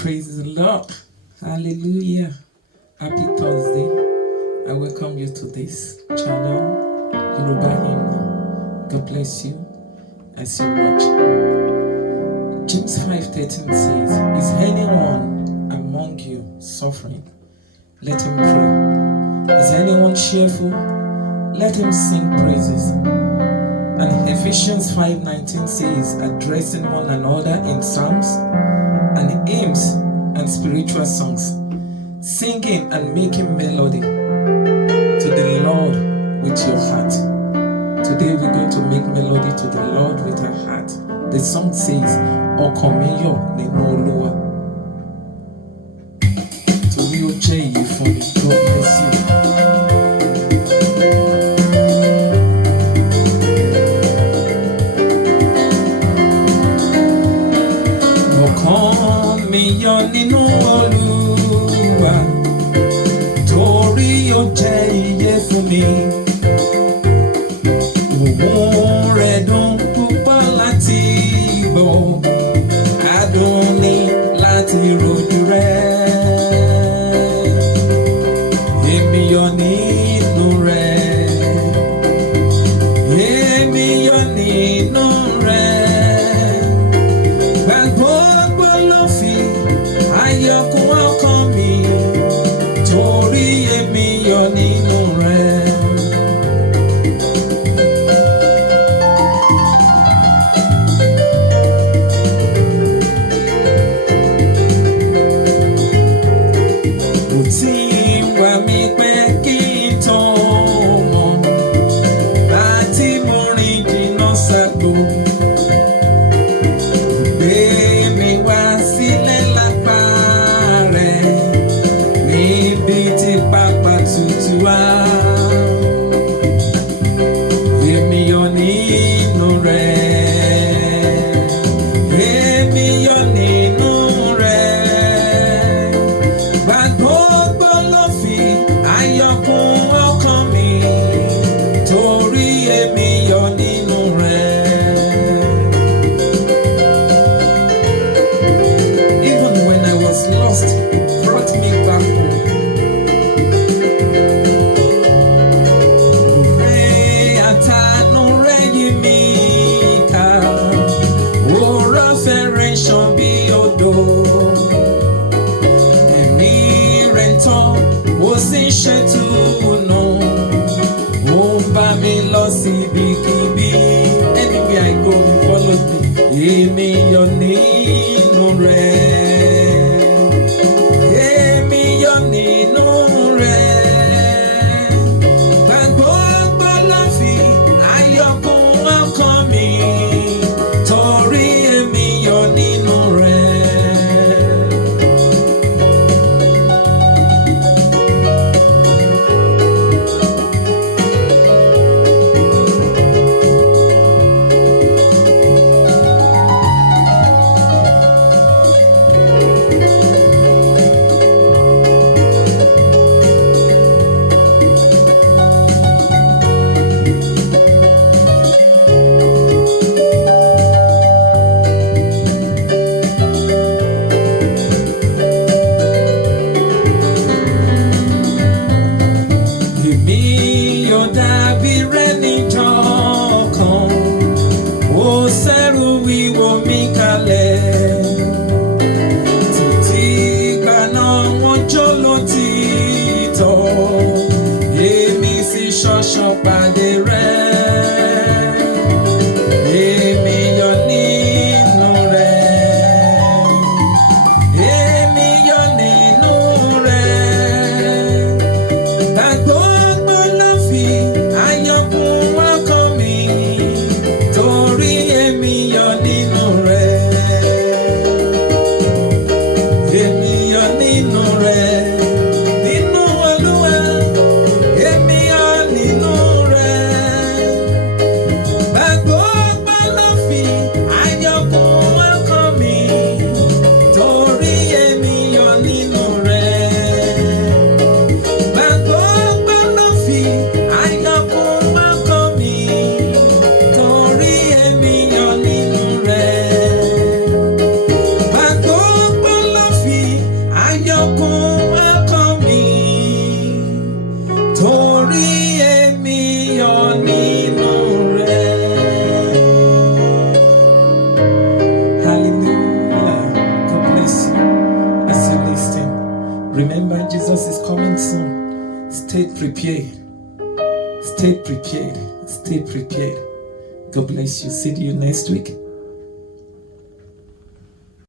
Praise the Lord. Hallelujah. Happy Thursday. I welcome you to this channel, Yoruba Hymn. God bless you as you watch. James 5:13 says, is anyone among you suffering? Let him pray. Is anyone cheerful? Let him sing praises. And Ephesians 5:19 says, addressing one another in psalms and hymns and spiritual songs, singing and making melody to the Lord with your heart. Today we're going to make melody to the Lord with our heart. The song says, Okan ninu Oluwa. Torí ó jẹ́ ìyè fún mi. God bless you. Ọkàn mi yọ̀ nínú Olúwa, torí ó jẹ́ ìyè fún mi. Òun rẹ̀ dùn púpọ̀ láti gbọ́, adùn ni láti rojú rẹ̀. Èmi yọ̀ nínú rẹ̀, èmi yọ̀ nínú rẹ̀. Ayọ̀kún ọkàn mi, torí èmi yọ̀ nínú rẹ̀. Kò tí ń wá mi pẹ́ kí n tó mọ̀, láti mo rìn jìnnà ságbó. Gbé mi wá sílẹ̀ lápá níbi tí pápá tutù wá. Èmi yọ̀ nínú rẹ̀, èmi yọ̀ nínú rẹ̀. Gbà gbogbo ló fi ayọ̀ kún ọkàn mi, torí èmi yọ̀ nínú rẹ̀. Even when I was lost, brought me back home. Àtànú rẹ̀ yí mi ká, òrò fẹ́rẹ̀ ṣàn bí odò. Ẹ̀mí rẹ̀ tán, ó sì ṣètùnú, ó ń bá mi lọ síbikíbi. Anywhere I go, he follows me. Èmi yọ̀ nínú rẹ̀, èmi yọ̀ nínú rẹ̀. Ayọ̀kún ọkàn mi, torí èmi yọ̀ nínú rẹ̀. Remember, Jesus is coming soon. Stay prepared. Stay prepared. Stay prepared. God bless you. See you next week.